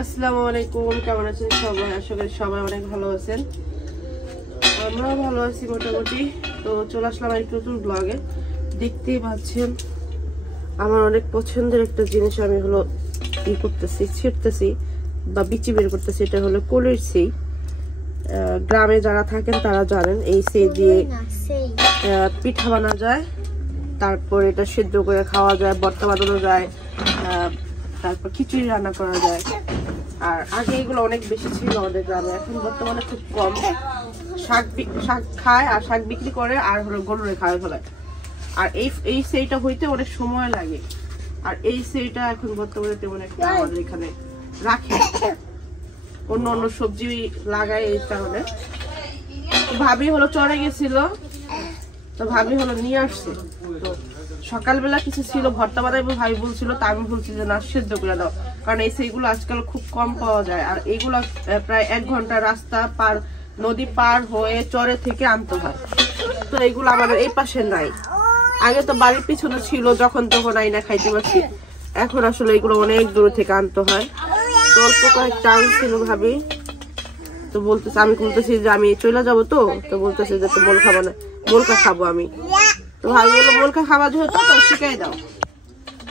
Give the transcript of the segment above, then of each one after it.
আসসালামু আলাইকুম, কেমন আছেন সবাই? আশা করি সবাই অনেক ভালো আছেন, আমরাও ভালো আছি মোটামুটি। তো চলে আসলাম একটা নতুন ব্লগে। দেখতেই পাচ্ছেন আমার অনেক পছন্দের একটা জিনিস আমি হলো করতেছি, ছিঁড়তেছি বা বিচি বের করতেছি। এটা হলো কোলের সেই। গ্রামে যারা থাকেন তারা জানেন এই সেই দিয়ে পিঠা বানা যায়, তারপর এটা সিদ্ধ করে খাওয়া যায়, ভর্তা বানানো যায়, তারপর খিচুড়ি রান্না করা যায়। আর আগে এগুলো অনেক বেশি ছিল আমাদের গ্রামে, এখন বর্তমানে খুব কম। শাক খায় আর শাক বিক্রি করে আর হলো গরুরে খাওয়া ফেলায়। আর এই সেইটা হইতে অনেক সময় লাগে। আর এই সেইটা এখন বর্তমানে তেমন একটা আমাদের এখানে রাখে, অন্য অন্য সবজি লাগায় এই কারণে। ভাবি হলো চড়ে গেছিল, তো ভাবি হলো নিয়ে আসছে। তো সকালবেলা কিছু ছিল ভর্তা বানাইবো ভাই বলছিল, তা আমি বলছি যে না, সেদ্ধ করে দাও, কারণ এই সেইগুলো আজকাল খুব কম পাওয়া যায়। আর এইগুলো প্রায় 1 ঘন্টা রাস্তা পার, নদী পার হয়ে চরে থেকে আনতে হয়। তো এইগুলো আমাদের এই পাশে নাই। আগে তো বাড়ির পিছনে ছিল, যখন তখন আইনা খাইতে পারছি। এখন আসলে এগুলো অনেক দূর থেকে আনতে হয়। তো অল্প কয়েকটা আনছিল ভাবি, তো বলতেছে, আমি বলতেছি যে আমি চলে যাবো, তো বলতেছে যে তো মোল খাবো না, মোলকা খাবো আমি। তো ভাই বললো মোলকা খাওয়া যেহেতু তো চিকাই দাও।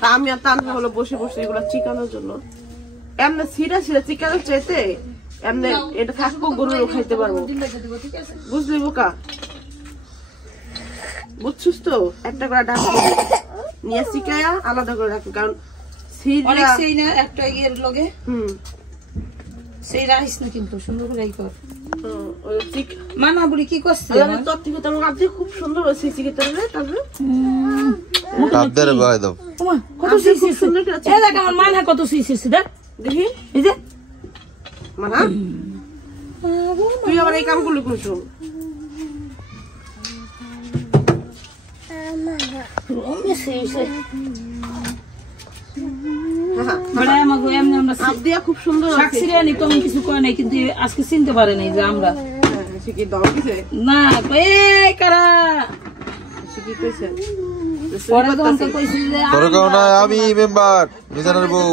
তা আমি আর তান হলো বসে বসে এগুলো চিকানোর জন্য। এমনি সিরা চিকানোর চাইতে এমনি এটা থাকবো, গরুরও খাইতে পারবো, বুঝলি বোকা? বুঝছিস তো? একটা করে ডাক নিয়ে চিকায়া আলাদা করে রাখবি, কারণ একটা ইয়ের লগে সেই রাইস না, কিন্তু সুন্দর করে কর। মানা বুড়ি কি করছে? খুব সুন্দর হয়েছে আমার মানা কত শিখেছি দেখি। এই যে মানা, তুই আবার এই কামগুলো করছো। খুব সুন্দর কিছু করে নাই, কিন্তু আজকে চিনতে পারে নাই যে আমরা না কারা আমি মেম্বার মিজানের বউ,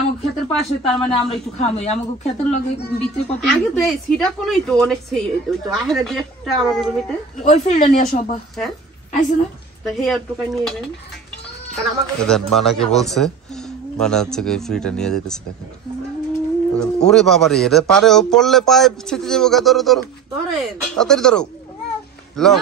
আমার ক্ষেতের পাশে, তার মানে আমরা একটু খামই আমাকে ক্ষেতের লগে ভিতরে কত আগে তো এই সিটা কোনই তো অনেক সেই তো আহেরা যে একটা আমাদের জমিতে ওই ফিল্ডে নিয়ে সব। হ্যাঁ আইছে না, তো হেয়ার টুকা নিয়ে যাবেন। দেন মানাকে বলছে, মানা হচ্ছে এই ফ্রিটা নিয়ে যাইতেছে। দেখেন ওরে বাবা রে, এটা পারে ও পড়লে পায়ে ছিটে যাবো গা। ধরো ধরো ধরেন, তাড়াতাড়ি ধরো। লও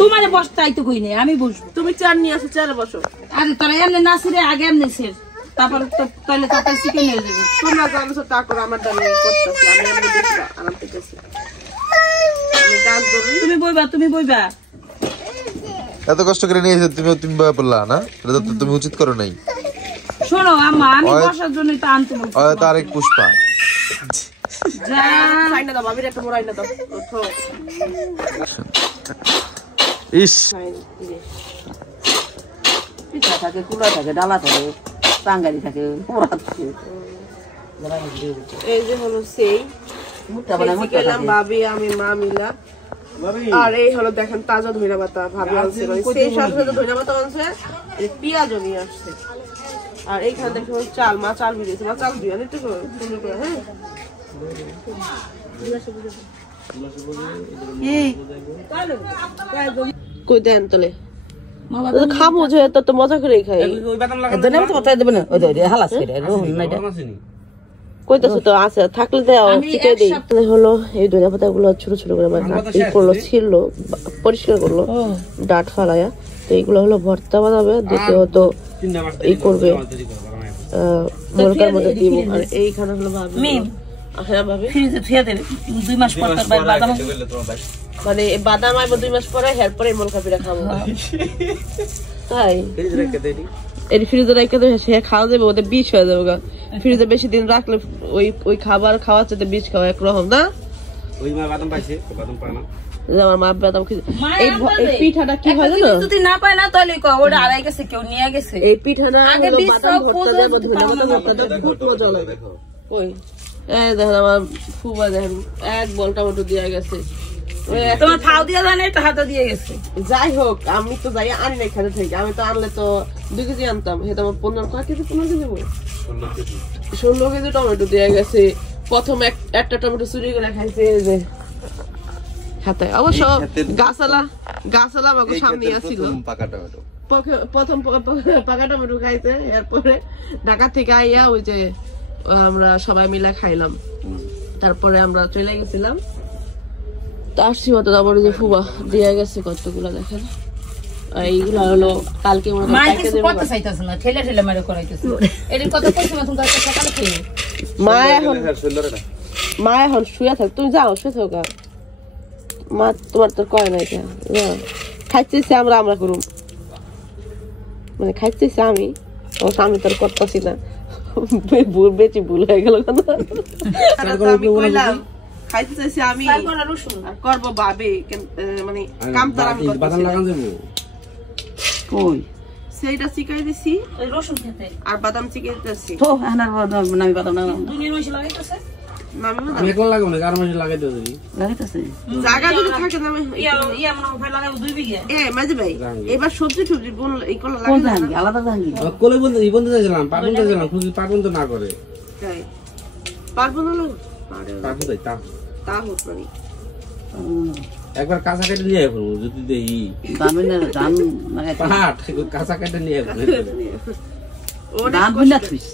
তোমারে বসতাই তো কই নাই, আমি বসবো। তুমি চেয়ার নিয়ে আসো, চেয়ারে বসো। আরে তোরা এমনি না ছিড়ে আগে এমনি ছিড়, তারপর তো তাহলে তাড়াতাড়ি শিখে নিয়ে যাবে। তোমরা জানছো তা করো, আমার দামি করতেছি আমি, এমনি দেখবা আরাম পেতেছি। আমি গান করি, তুমি বইবা। এত কষ্ট করে নিয়ে এসে তুমি বললা না, এটা তো তুমি উচিত করো নাই। শোনো আম্মা, আমি বসার জন্য তো আনতে বলছি। তারেক পুষ্পা যা সাইনা দাও, ভাবির একটা মোড়াই না দাও। ওঠো ইস, পিঠা থাকে, কুলা থাকে, ডালা থাকে, টাঙ্গারি থাকে, পোড়া থাকে। এই যে হলো সেই গেলাম ভাবি আমি মা মিলা। আর এই হলো দেখেন তাজা ধইনা পাতা ভাবি আনছে, সেই সাথে ধইনা পাতা আনছে, পেঁয়াজও নিয়ে আসছে। আর এইখানে দেখুন চাল, মা চাল ভিজেছে, মা চাল দিয়ে নিতে সুন্দর করে। হ্যাঁ কই দেন তাহলে খাবো, যে তো মজা করে খাই। কইতেছো তো আছে, থাকলে হলো এই ধনিয়া পাতা গুলো ছোট ছোট করে করলো, ছিললো, পরিষ্কার করলো, ডাট ফালাইয়া। তো এইগুলো হলো ভর্তা বানাবে, দ্বিতীয়ত এই করবে মোলকার মধ্যে দিব। আর এইখানে হলো মানে বাদাম আইব 2 মাস পরে, এরপরে মোলকা পিঠা খাবো। তাই এই ফ্রিজে রেখে দেবে, সে খাওয়া যাবে, ওদের বিষ হয়ে যাবে। ফ্রিজে বেশি দিন রাখলে ওই খাবার খাওয়ার চাইতে বিষ খাওয়া একরকম না। আমার মা বাদাম এই পিঠাটা কি হয় জানো, যদি না পায় না তাহলে ওটা আড়াই গেছে, কেউ নিয়ে গেছে। এই পিঠাটা ওই দেখেন আমার ফুবা দেখেন 1 বল টমেটো দিয়ে গেছে। তোমার থাও দিয়ে যায় না, এটা হাতে দিয়ে গেছে। যাই হোক, আমি তো যাই আনি না এখানে থেকে। আমি তো আনলে তো 2 কেজি আনতাম। এটা আমার 15 কেজি 16 কেজি টমেটো দিয়ে গেছে। প্রথম একটা টমেটো চুরি করে খাইছে যে হাতে। অবশ্য গাছালা আমাকে সামনে আসছিল, প্রথম পাকা টমেটো খাইছে। এরপরে ঢাকা থেকে আইয়া ওই যে আমরা সবাই মিলে খাইলাম। তারপরে আমরা চলে গেছিলাম, তো আসছি মতো। তারপরে যে ফুবা দিয়ে গেছে কতগুলো দেখেন। এইগুলো হলো কালকে মা এখন শুয়ে থাক। তুমি যাও, শুয়ে থাকা। মা তোমার তো কয় না এটা খাইতেছি আমরা করুম, মানে খাইতেছি আমি। অবশ্য আমি তোর করতেছি না, বেশি ভুল হয়ে গেল। খাইতে চাইছি আমি, করবো ভাবে মানে কাম তার আমি কই সেইটা চিকাই দিছি রসুন খেতে আর বাদাম চিকাই দিতেছি। তো এনার আমি বাদাম না দুনিয়ার মশলা লাগাইতেছে, আমি একলা লাগাবো না, কারণ মশলা লাগাইতেছে জায়গা যদি থাকে না ইয়া মনে হয় লাগাবো 2 বিঘা। মাঝে ভাই এবার সবজি বল এই কোলা লাগাই আলাদা জানি কোলে বন্ধ এই বন্ধ যাইলাম, পারবন তো যাইলাম, খুঁজি পারবন তো না করে তাই পারবো না লোক পারবো তাই তা হোক মানে একবার কাঁচা কেটে নিয়ে আসবো যদি দেখি দামে না ধান মানে পাট কাঁচা কেটে নিয়ে আসবো ধান বুনা থুইস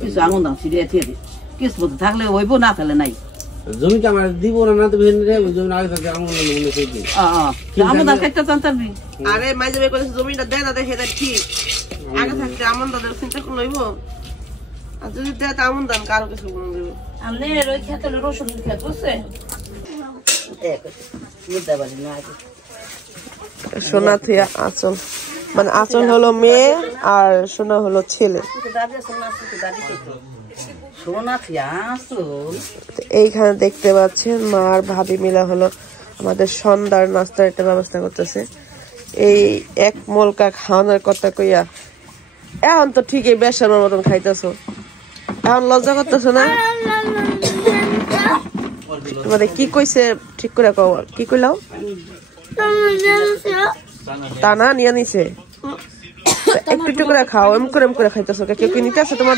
কিছু আগুন দাম সিরিয়া থিয়ে দি কিস বলতে থাকলে হইব, না থাকলে নাই। জমি কি আমার দিব না তো জমি আগে থাকে আগুন মনে করে দিই। আমন দাম কাটতে চান্তাবি। আরে মাঝে ভাই কইছে জমিটা দেয় না দেখে দেয় ঠিক আগে থাকতে আমন দাদের চিন্তা করে লইব। আর যদি দেয় তা আমন দাম কারো কিছু বলে দেব। আমনে রই খেতে রসুন খেতে বুঝছে সোনা থিয়া আঁচল, মানে আঁচল হলো মেয়ে আর সোনা হলো ছেলে। এইখানে দেখতে পাচ্ছেন মা আর ভাবি মিলা হলো আমাদের সন্ধ্যার নাস্তার একটা ব্যবস্থা করতেছে। এই এক মলকা খাওয়ানোর কথা কইয়া এখন তো ঠিকই বেশার মতন খাইতেছ, এখন লজ্জা করতেছ না? মানে কি কইছে ঠিক করে কও, কি কইলাও? টানা নিয়ে নিছে, একটু একটু করে খাও, এম করে খাইতেছো। কেউ কি নিতে আছে তোমার?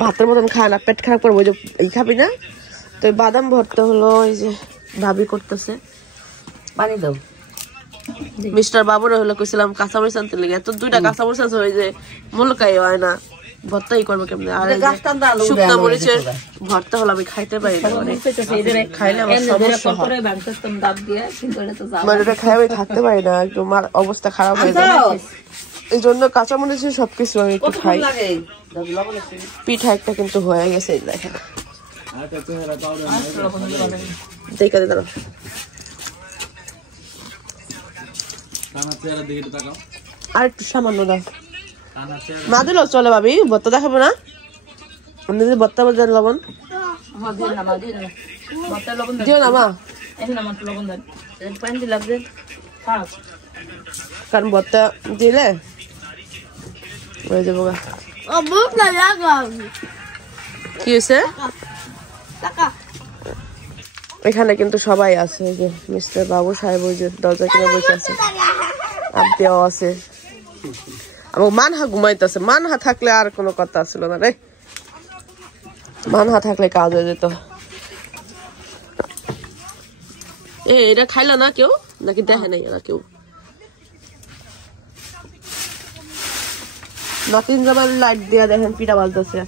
ভাতের মতন খায় না, পেট খারাপ করবো, খাবি না তো। বাদাম ভর্তা হলো এই যে ভাবি করতেছে। পানি দাও। মিস্টার বাবুরা হলো কইছিলাম কাঁচামরিচ আনতে লেগে, তো 2টা কাঁচামরিচ আছে ওই যে মুলকাই হয় না, ভর্তাই করবো কেমনে। আর শুকনা মরিচের ভর্তা হলো আমি খাইতে পারি না, খাইলে আমার সমস্যা হয়, মানে খাই আমি থাকতে পারি না, একটু আমার অবস্থা খারাপ হয়ে যায়। এই জন্য কাঁচামরিচের সবকিছু আমি একটু খাই। পিঠা একটা কিন্তু হয়ে গেছে দেখেন, দেখে দাঁড়াও আর একটু সামান্য দাও না দিলেও চলে। ভাবি ভর্তা দেখাবো না, আপনি যদি ভর্তা বলছেন লবণ দিও না মা, কারণ ভর্তা দিলে হয়ে যাবো। কি হয়েছে? এখানে কিন্তু সবাই আছে, যে মিস্টার বাবু সাহেব ওই যে দরজা কিনে বসে আছে, আব্বিও আছে। আমার মানহা ঘুমাইতেছে, মানহা থাকলে আর কোনো কথা ছিল না রে, মানহা থাকলে কাজ হয়ে যেত। এটা খাইলো না কেউ নাকি দেখে নাই না কেউ? নতুন জামার লাইট দিয়া দেখেন পিঠা বাজতেছে,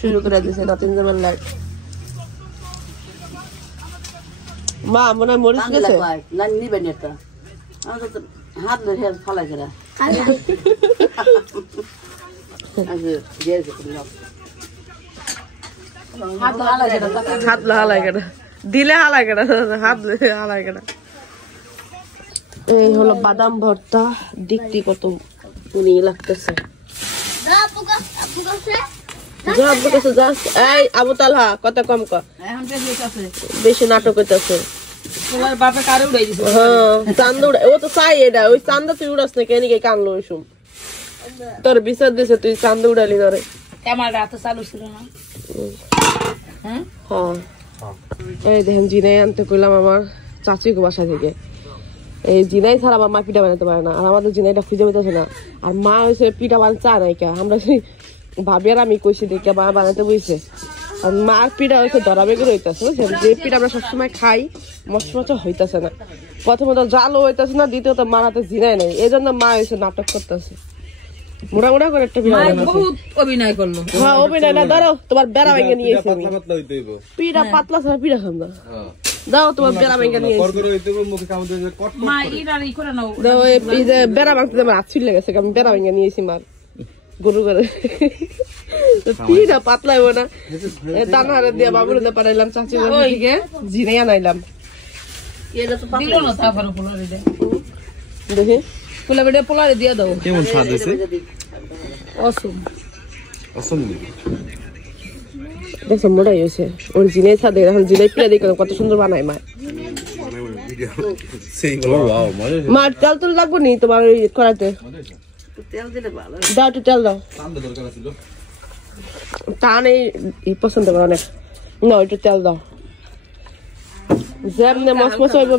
শুরু করে দিয়েছে নতুন জামার লাইট। মা মনে হয় মরিচ গেছে, হাত ফালাই করে হাত হালাই কেনা দিলে হালাই কেনা, হাত হালাই কেনা। এই হলো বাদাম ভর্তা, দেখতে কত উনি লাগতেছে। আবু তালহা কথা কম কর, বেশি নাটক হইতেছে। ও তো চাই এটা, ওই চান্দা তুই উড়াস না কেন কাংলো ওইসব তোর বিচার দিছে, তুই চান্দা উড়ালি ধরে। ক্যামেরা তো চালু ছিল না। হ্যাঁ এই দেখেন জিনাই আনতে কইলাম আমার চাচিকে বাসা থেকে। এই জিনাই ছাড়া আমার মা পিঠা বানাতে পারে না, আর আমাদের জিনাইটা খুঁজে পেতেছে না। আর মা হয়েছে পিঠা বানাতে চায় না, কে আমরা ভাবি আর আমি কইছি দেখে মা বানাতে বইছে। আর মার পিঠা হয়েছে ধরা বেগুলো হইতেছে, বুঝছেন? যে পিঠা আমরা সবসময় খাই মচমচা হইতেছে না, প্রথমত জালও হইতেছে না, দ্বিতীয়ত মার হাতে জিনাই নাই, এই জন্য মা হয়েছে নাটক করতেছে। মোড়া মোড়া করে একটা পিঠা অভিনয় করলো। হ্যাঁ অভিনয় না, ধরো তোমার বেড়া ভেঙে নিয়েছি পিঠা পাতলা ছাড়া পিঠা খাম না, দাও তোমার বেড়া ভেঙে নিয়ে বেড়া ভাঙতে আমার হাত ছিঁড়ে গেছে, আমি বেড়া ভেঙে নিয়েছি মার গরু করে। পিঠা পাতলাই না তানহারে দিয়ে বাবুর পাঠাইলাম, চাচি থেকে জিনিয়া নাইলাম। দেখি পোলা বেড়ে পোলারে দিয়ে দাও। কেমন স্বাদ হয়েছে? দেখো মোটাই হয়েছে, ওর জিনিস সাথে এখন জিনিস পিঠা দেখো কত সুন্দর বানায় মা। মার তেল তুল লাগবো নি তোমার ওই করাতে? দাও একটু তেল দাও, টান এই পছন্দ করে অনেক, না একটু তেল দাও, যেমনি মসমস হইব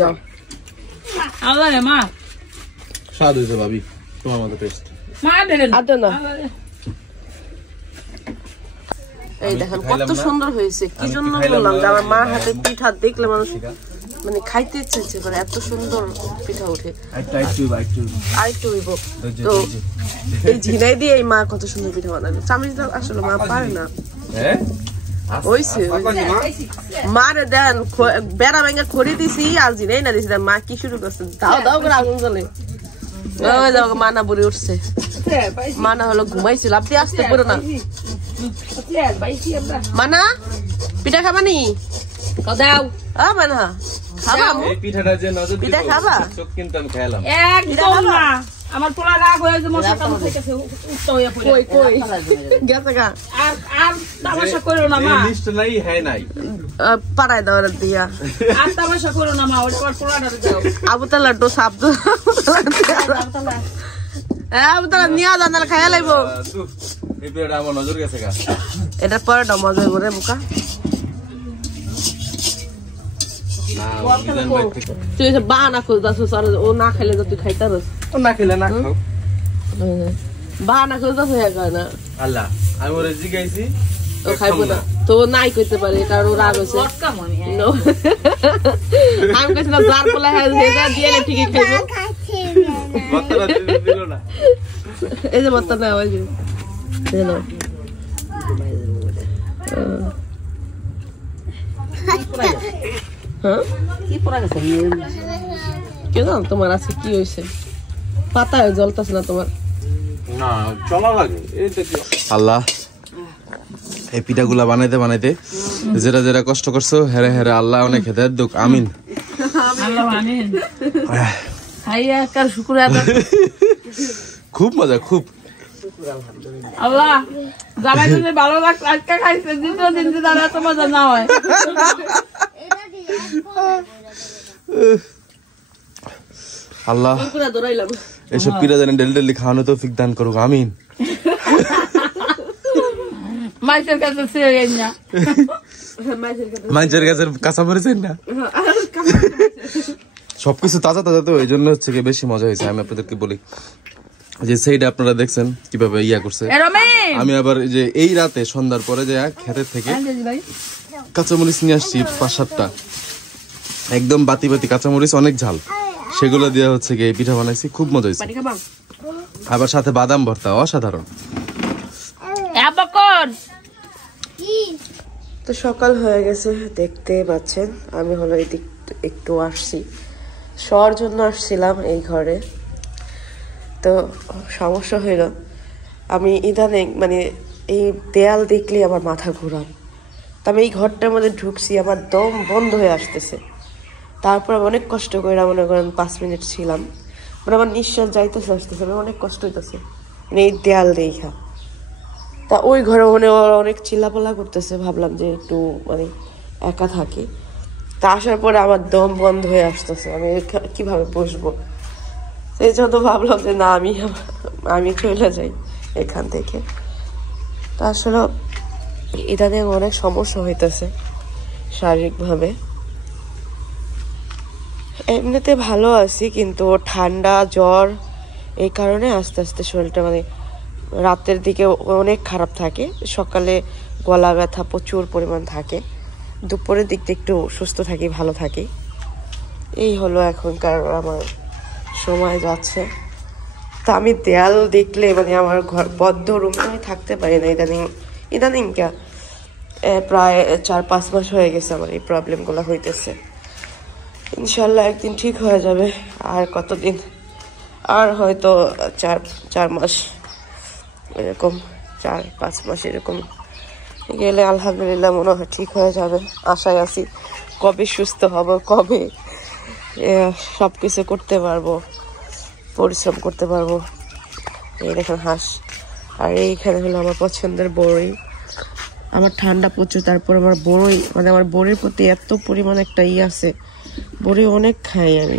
দাও। মা স্বাদ হয়েছে ভাবি, তোমার মতো টেস্ট। আতো না, এই দেখেন কত সুন্দর হয়েছে। কি জন্য বললাম যে আমার মার হাতে পিঠা দেখলে মানুষ মানে খাইতে ইচ্ছে করে, এত সুন্দর পিঠা উঠে। আরেকটু হইব তো এই ঝিনাই দিয়ে এই মা কত সুন্দর পিঠা বানাবে। চামিচটা আসলে মা পারে না, মারে দেন বেড়া ভেঙে খড়ি দিছি আর ঝিনাই না দিছি, মা কি শুরু করছে দাও দাও করে আগুন জ্বলে। মানা বুড়ি উঠছে, মানা হলো ঘুমাইছিল। আপনি আসতে পারো না মানা, পিঠা খাবা নি? দাও মানা খাবা, পিঠা খাবা? কিন্তু আমি খাইলাম একদম না, আমার পোলা রাগ হয়েছে, মশা কামড় খেয়েছে, উত্ত হয়ে পড়ে কই কই গেছে গা। আর তামাশা করো না মা, লিস্ট নাই হ্যাঁ নাই পাড়ায় দাও দিয়া, আর তামাশা করো না মা, ওটা আমার পোলাটা দাও। আবু তালা ডো সাপ দো, আবু তালা নিয়া দাও, নাহলে খাইয়া লাইব। এই পিঠাটা আমার নজর গেছে গা, এটার পরে মজা হইব রে বোকা। তুই বাহানা খুঁজতেছিস, আর ও না খাইলে তো তুই খাইতারস। ও না খেলে না খাও, বাহানা খুঁজতেছিস হ্যাঁ কয় না। আল্লাহ আমি ওরে জিগাইছি ও খাইবো না তো নাই করতে পারে, কারণ ও রাগ হয়েছে। আমি কইছিলাম যার পোলা হ্যাঁ দিয়ে ঠিকই খাইবো। এই যে বত্তা না ওই যে কেন তোমার আছে কি হয়েছে? পাতায় জ্বলতেছে না তোমার? না চলা লাগে। আল্লাহ এই পিঠাগুলা বানাইতে বানাইতে যেটা যেটা কষ্ট করছো হেরে হেরে আল্লাহ অনেক হেদায়েত দুক, আমিন। খুব মজা, খুব আল্লাহ জামাই যদি ভালো লাগছে আজকে খাইছে, দ্বিতীয় দিন যদি আর এত মজা না হয়। আল্লাহ এসব পিঠা যেন ডেলি ডেলি খাওয়ানো তো ফিক দান করুক, আমিন। মাইসের কাছে না, মাইসের কাছে কাঁচা মরিচেন না, সবকিছু তাজা তাজা, তো এই জন্য হচ্ছে বেশি মজা হয়েছে। আমি আপনাদেরকে বলি যে সেইটা আপনারা দেখছেন কিভাবে ইয়া করছে, আমি আবার যে এই রাতে সন্ধ্যার পরে যে ক্ষেতের থেকে কাঁচামরিচ নিয়ে আসছি 5-7টা, একদম বাতি বাতি কাঁচামরিচ, অনেক ঝাল, সেগুলো দিয়ে হচ্ছে গিয়ে পিঠা বানাইছি, খুব মজা হয়েছে। আবার সাথে বাদাম ভর্তা, অসাধারণ। তো সকাল হয়ে গেছে দেখতে পাচ্ছেন, আমি হলো এদিক একটু আসছি, শোয়ার জন্য আসছিলাম এই ঘরে। তো সমস্যা হইল আমি ইদানিং মানে এই দেয়াল দেখলে আমার মাথা ঘুরাম, তো আমি এই ঘরটার মধ্যে ঢুকছি, আমার দম বন্ধ হয়ে আসতেছে। তারপর আমি অনেক কষ্ট করে মনে করেন 5 মিনিট ছিলাম, মানে আমার নিঃশ্বাস যাইতেছে আসতেছে, আমার অনেক কষ্ট হইতেছে মানে এই দেয়াল দেখা। তা ওই ঘরে মানে অনেক চিল্লাপাল্লা করতেছে, ভাবলাম যে একটু মানে একা থাকি। তা আসার পরে আমার দম বন্ধ হয়ে আসতেছে, আমি কিভাবে বসবো, সেই জন্য ভাবলাম যে না আমি চলে যাই এখান থেকে। তা আসলে ইদানিং অনেক সমস্যা হইতেছে শারীরিকভাবে। এমনিতে ভালো আছি, কিন্তু ঠান্ডা জ্বর এই কারণে আস্তে আস্তে শরীরটা মানে রাতের দিকে অনেক খারাপ থাকে, সকালে গলা ব্যথা প্রচুর পরিমাণ থাকে, দুপুরের দিকটা একটু সুস্থ থাকি, ভালো থাকি। এই হলো এখনকার আমার সময় যাচ্ছে। তা আমি দেয়াল দেখলে মানে আমার ঘর বদ্ধ রুমে আমি থাকতে পারি না ইদানিং প্রায় 4-5 মাস হয়ে গেছে আমার এই প্রবলেমগুলো হইতেছে। ইনশাল্লাহ একদিন ঠিক হয়ে যাবে। আর কতদিন, আর হয়তো 4 মাস এরকম, 4-5 মাস এরকম গেলে আলহামদুলিল্লাহ মনে হয় ঠিক হয়ে যাবে। আশায় আছি কবে সুস্থ হব, কবে সব কিছু করতে পারবো, পরিশ্রম করতে পারবো। এই দেখেন হাঁস। আর এইখানে হলো আমার পছন্দের বড়ই। আমার ঠান্ডা প্রচুর, তারপর আমার বড়ই মানে আমার বড়ির প্রতি এত পরিমাণ একটা আছে, বড়ি অনেক খাই আমি।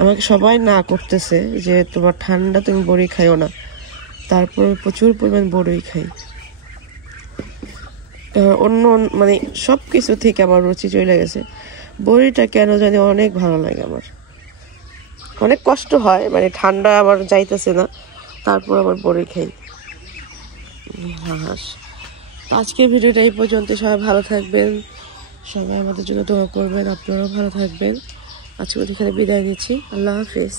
আমাকে সবাই না করতেছে যে তোমার ঠান্ডা, তুমি বড়ি খাইও না, তারপর প্রচুর পরিমাণ বড়ই খাই। অন্য মানে সব কিছু থেকে আমার রুচি চলে গেছে, বড়িটা কেন জানি অনেক ভালো লাগে আমার। অনেক কষ্ট হয় মানে ঠান্ডা আমার যাইতেছে না, তারপর আবার বড়ি খাই। হাঁস। আজকের ভিডিওটা এই পর্যন্ত। সবাই ভালো থাকবেন, সবাই আমাদের জন্য দোয়া করবেন, আপনারাও ভালো থাকবেন। আজকে এখানে বিদায় নিচ্ছি। আল্লাহ হাফেজ।